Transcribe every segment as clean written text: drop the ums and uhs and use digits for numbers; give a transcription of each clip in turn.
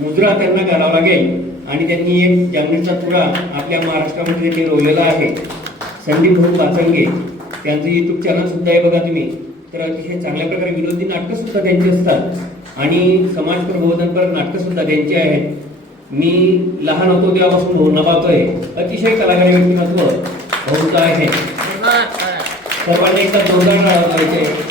मुजरा त्यांना घालावा लागेल आणि त्यांनी एक जामनेरचा तुरा आपल्या महाराष्ट्रामध्ये त्यांनी रोवलेला आहे. संदीप भाऊ पाचंगे त्यांचं यूट्यूब चॅनल सुद्धा आहे बघा तुम्ही. तर अतिशय चांगल्या प्रकारे विनोदी नाटकं सुद्धा त्यांची असतात आणि समाज प्रबोधनपर नाटकं सुद्धा त्यांची आहेत. मी लहान होतो तेव्हापासून भाऊंना पाहतोय. अतिशय कलाकारी व्यक्तिमत्व भाऊंचं आहे. सर्वांनी एकदा जोरदार लावायचे.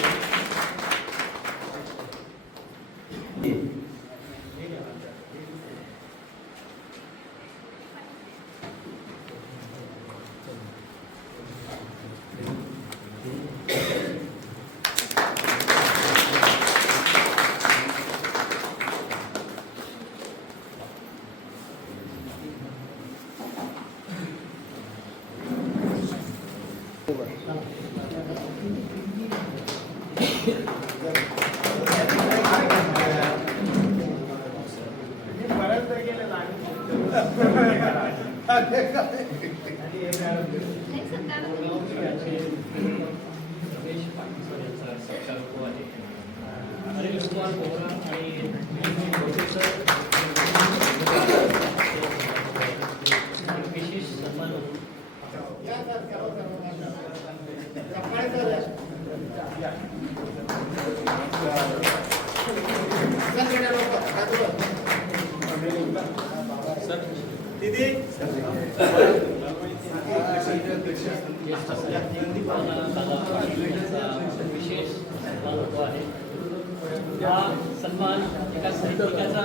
हा सन्मान एका साहित्यिकाचा,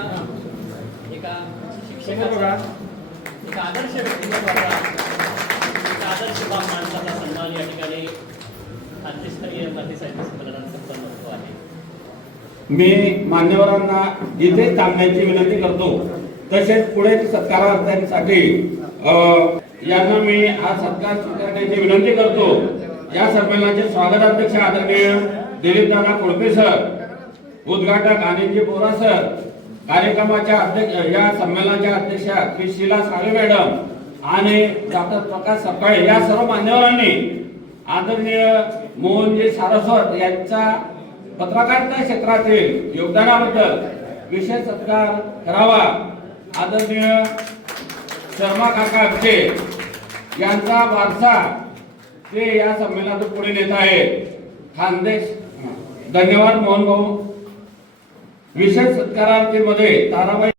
एका शिक्षकाचा, एका आदर्श व्यक्तिमत्वाचा, एका आदर्श माणसाचा सन्मान या ठिकाणी राज्यस्तरीय मराठी साहित्य संमेलनाचा सन्मान आहे. मी मान्यवरांना इथे थांबण्याची विनंती करतो. तसेच पुढे सत्कारासाठी यांना मी हा सत्कार स्वीकारण्याची विनंती करतो. या संमेलनाचे स्वागताध्यक्ष आदरणीय दिलीपदादा कोळपे सर, उद्घाटक आनंदजी बोरा सर, कार्यक्रमाच्या अध्यक्ष या संमेलनाच्या अध्यक्षा श्री शीला साळे मॅडम आणि डॉक्टर प्रकाश सकाळे या सर्व मान्यवरांनी आदरणीय मोहनजी सारस्वत यांचा पत्रकारिता क्षेत्रातील योगदानाबद्दल विशेष सत्कार करावा. आदरणीय शर्मा काका आमचे यांचा वारसा ते या संमेलनातून पुढे नेत आहेत. खानदेश धन्यवाद मोहन भाऊ. विशेष सत्कारार्थीमध्ये ताराबाई